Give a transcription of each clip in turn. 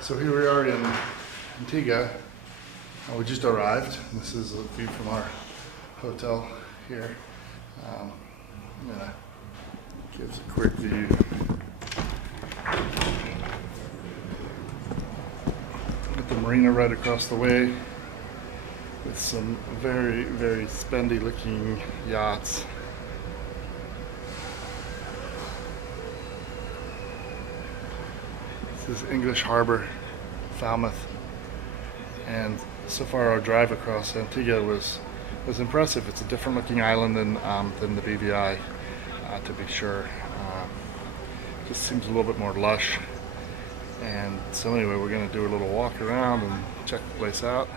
So here we are in Antigua. We just arrived. This is a view from our hotel here. I'm gonna give us a quick view. With the marina right across the way, with some very, very spendy looking yachts. This is English Harbour, Falmouth, and so far our drive across Antigua was impressive. It's a different looking island than the BVI, to be sure. Just seems a little bit more lush. And so anyway, we're going to do a little walk around and check the place out.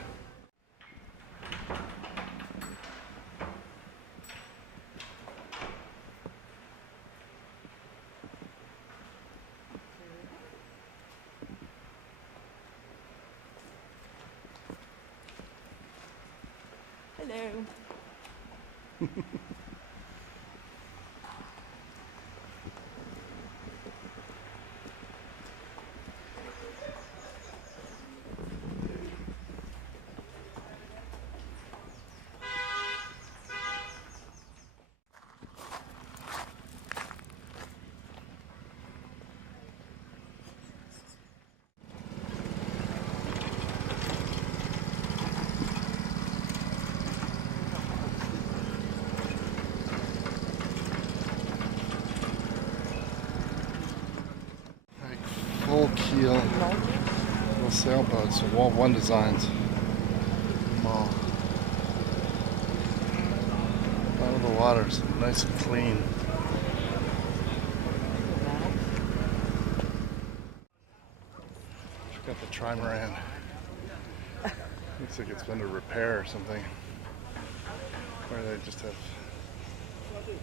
Hello. Full keel little sailboats, so Wall 1 designs. All out of the water, so nice and clean. We've got the trimaran. Looks like it's been to repair or something. Or they just have. I don't know.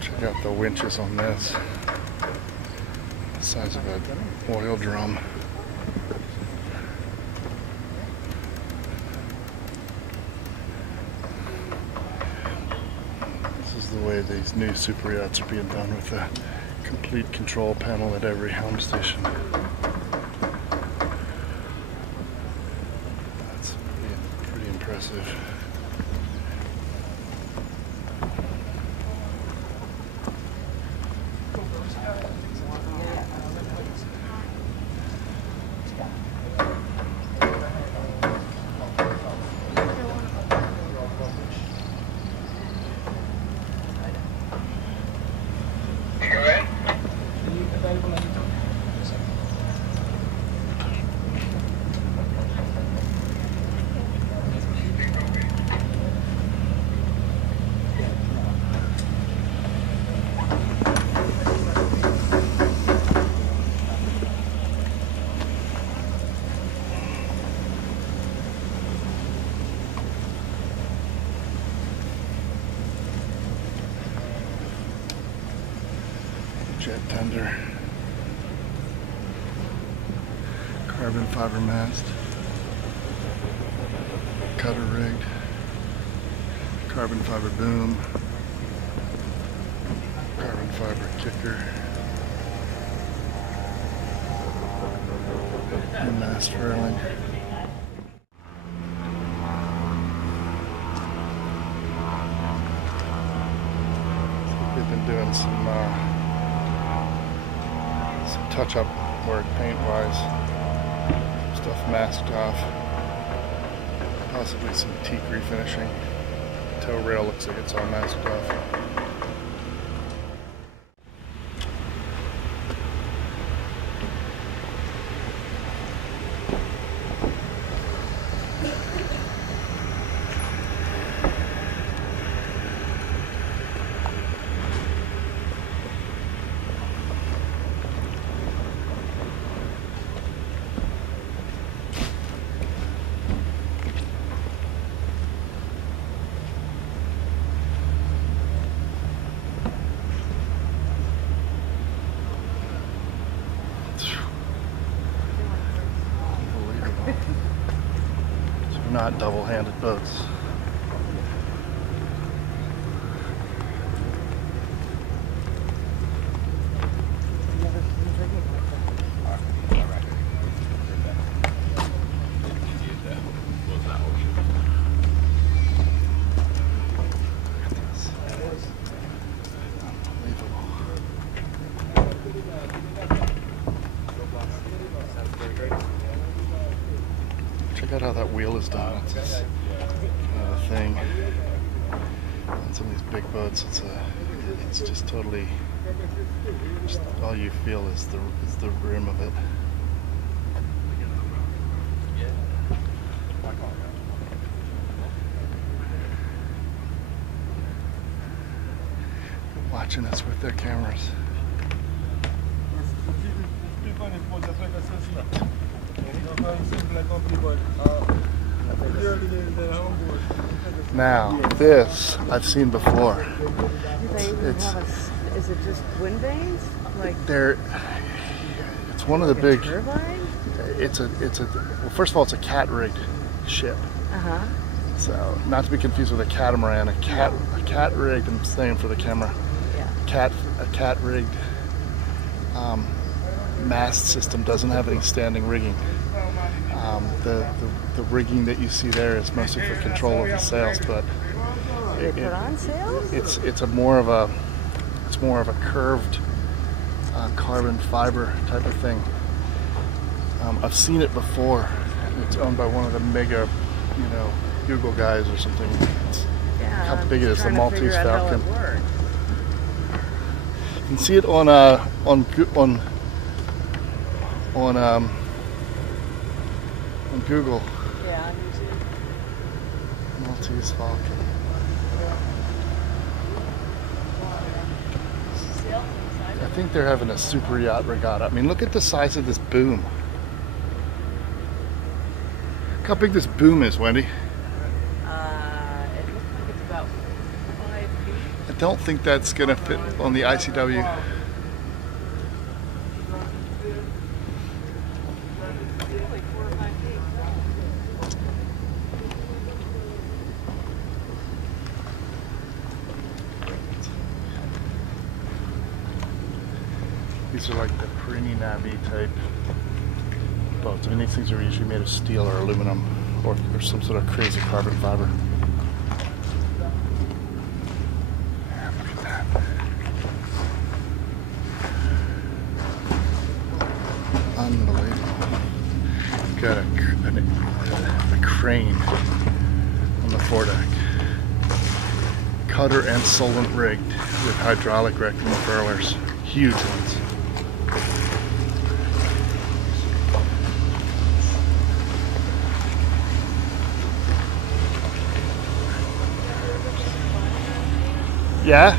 Check out the winches on this. The size of an oil drum. This is the way these new super yachts are being done, with a complete control panel at every helm station. That's pretty impressive. Jet tender, carbon fiber mast, cutter rigged, carbon fiber boom, carbon fiber kicker, and mast furling. They've been doing some touch-up work paint-wise, stuff masked off, possibly some teak refinishing. Tow rail looks like it's all masked off. Not double-handed boats. wheel is done. That's just kind of a thing. On some of these big boats, it's just totally, just all you feel is the rim of it. Watching us with their cameras. Now, this I've seen before. Is it just wind vanes? Like it's one of the big. turbine? Well, first of all, it's a cat-rigged ship. Uh-huh. So, not to be confused with a catamaran. A cat-rigged. I'm saying for the camera. Yeah. A cat-rigged mast system doesn't have any standing rigging. The rigging that you see there is mostly for control of the sails, but They put on sails? it's more of a curved carbon fiber type of thing. I've seen it before. It's owned by one of the mega, Google guys or something. Yeah, How big it is, the trying to Maltese figure out how it Falcon. works. You can see it on Google. Yeah, on YouTube. Maltese Falcon. I think they're having a super yacht regatta. I mean, look at the size of this boom. Look how big this boom is, Wendy. It looks like it's about 5 feet. I don't think that's gonna fit on the ICW. Like 4 or 5 feet. These are like the Perini Navy type boats. I mean, these things are usually made of steel or aluminum or some sort of crazy carbon fiber. Yeah, look at that. Unbelievable. Got a crane on the foredeck. Cutter and solent rigged with hydraulic wrecking furlers. Huge ones. Yeah?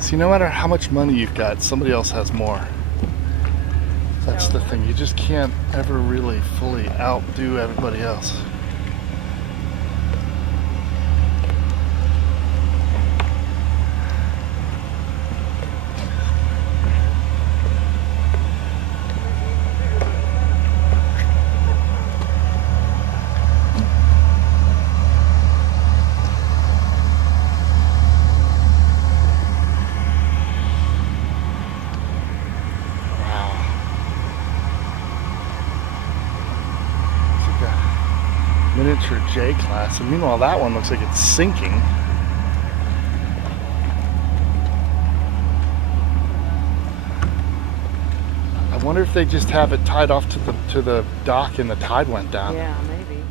See, no matter how much money you've got, somebody else has more. That's the thing. You just can't ever really fully outdo everybody else. Miniature J class, and meanwhile that one looks like it's sinking. I wonder if they just have it tied off to the dock and the tide went down. Yeah, maybe.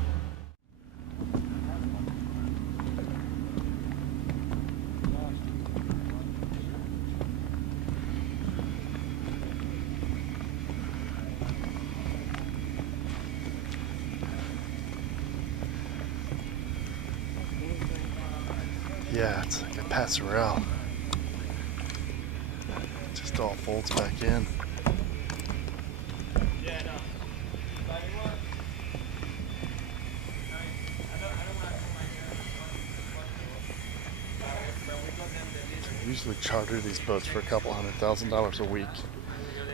Yeah, it's like a passerelle. It just all folds back in. I usually charter these boats for a couple $100,000 a week.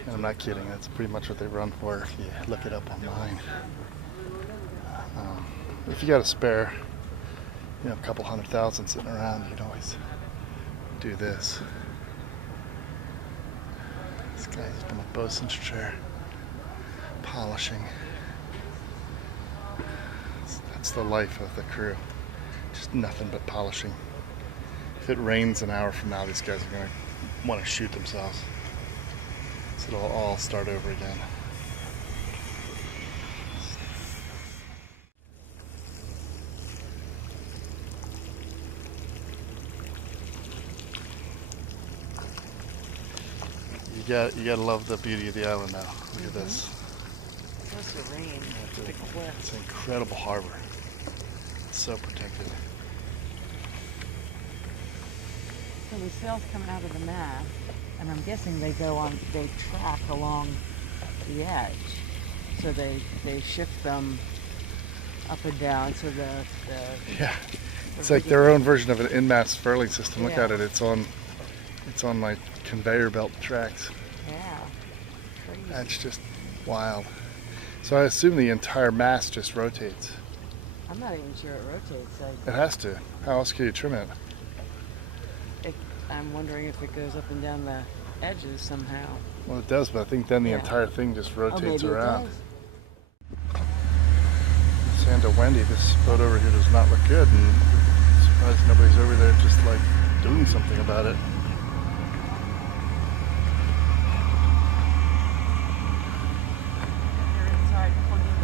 And I'm not kidding, that's pretty much what they run for if you look it up online. If you got a spare, a couple $100,000 sitting around, you can always do this. This guy's up in a bosun's chair, polishing. That's the life of the crew. Just nothing but polishing. If it rains an hour from now, these guys are going to want to shoot themselves. So it'll all start over again. gotta love the beauty of the island now. Look at this. Plus the rain. It's The cliff. it's an incredible harbor. It's so protected. So the sails come out of the mast, and I'm guessing they track along the edge. So they shift them up and down. So Yeah, it's like their own version of an in-mast furling system. Look Yeah. at it. It's on like conveyor belt tracks. yeah, crazy. That's just wild. So I assume the entire mast just rotates. I'm not even sure it rotates. It has to. How else can you trim it? I'm wondering if it goes up and down the edges somehow. Well, it does, but I think then the Yeah. entire thing just rotates maybe around. It does. Santa Wendy, this boat over here does not look good, and I'm surprised nobody's over there just like doing something about it. They're inside plugging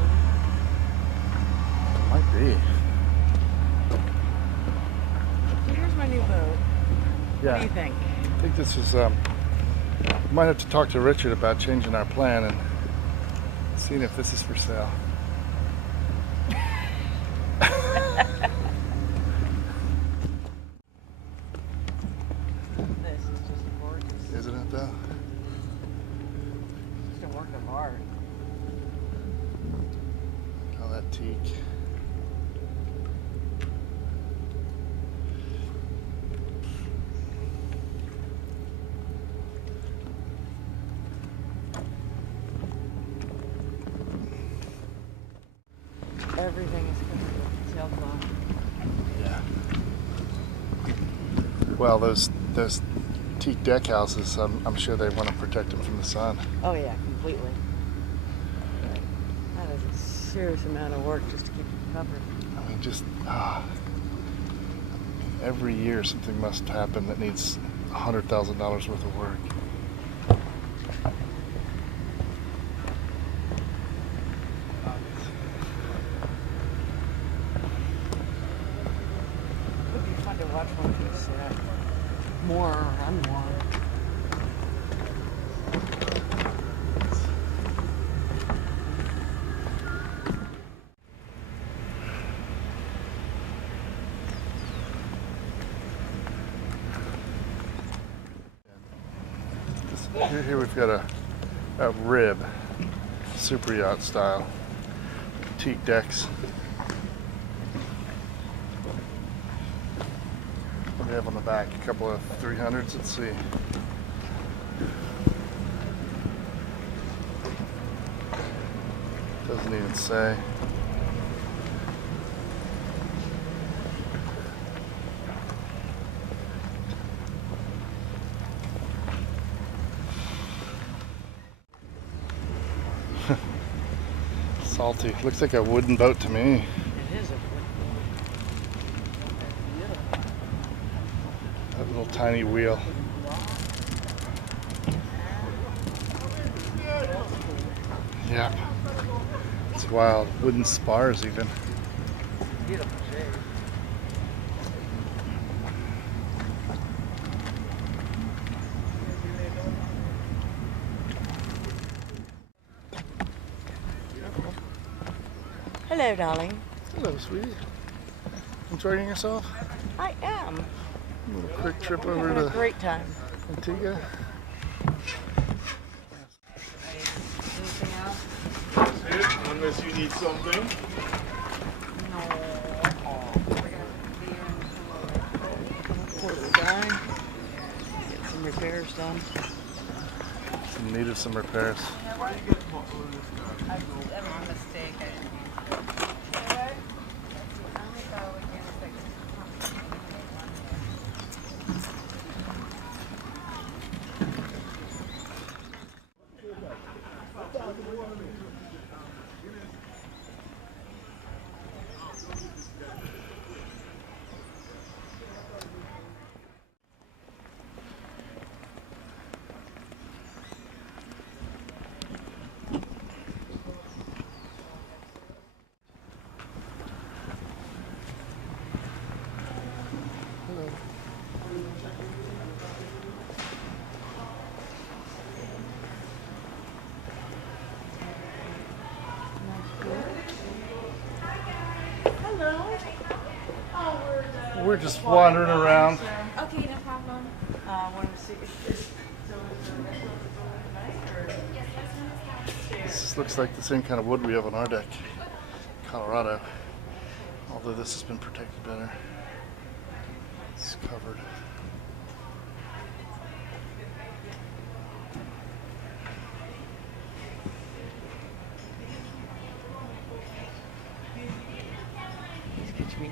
It might be. So here's my new boat. Yeah. What do you think? I think this is, we might have to talk to Richard about changing our plan and seeing if this is for sale. This is just gorgeous. Isn't it though? Just a work of art. All that teak. Everything is covered with sailcloth. Yeah. Well, those teak deck houses, I'm sure they want to protect them from the sun. Oh yeah, completely. That is a serious amount of work just to keep it covered. I mean, just every year something must happen that needs $100,000 worth of work. It would be fun to watch one of these more or run more. Here we've got a rib, super yacht style, teak decks. What do we have on the back? A couple of 300s, let's see. Doesn't even say. Salty. Looks like a wooden boat to me. It is a beautiful. That little tiny wheel. Yep. It's wild. Wooden spars even. Beautiful shape. Hello, darling. Hello, sweetie. Enjoying yourself? I am. A little quick trip We're over having a to great time. Antigua. Anything else? Unless you need something. No. We're gonna be in Port of the Guy. Get some repairs done. In need of some repairs. That was a mistake. We're just wandering around. Okay, no problem. Wanted to see if this, so is the restaurant open tonight, or? Yes, that's downstairs. This looks like the same kind of wood we have on our deck, Colorado. Although this has been protected better. It's covered. Excuse me.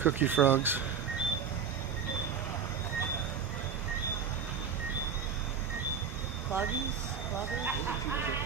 Cookie frogs. Pluggies? Pluggers?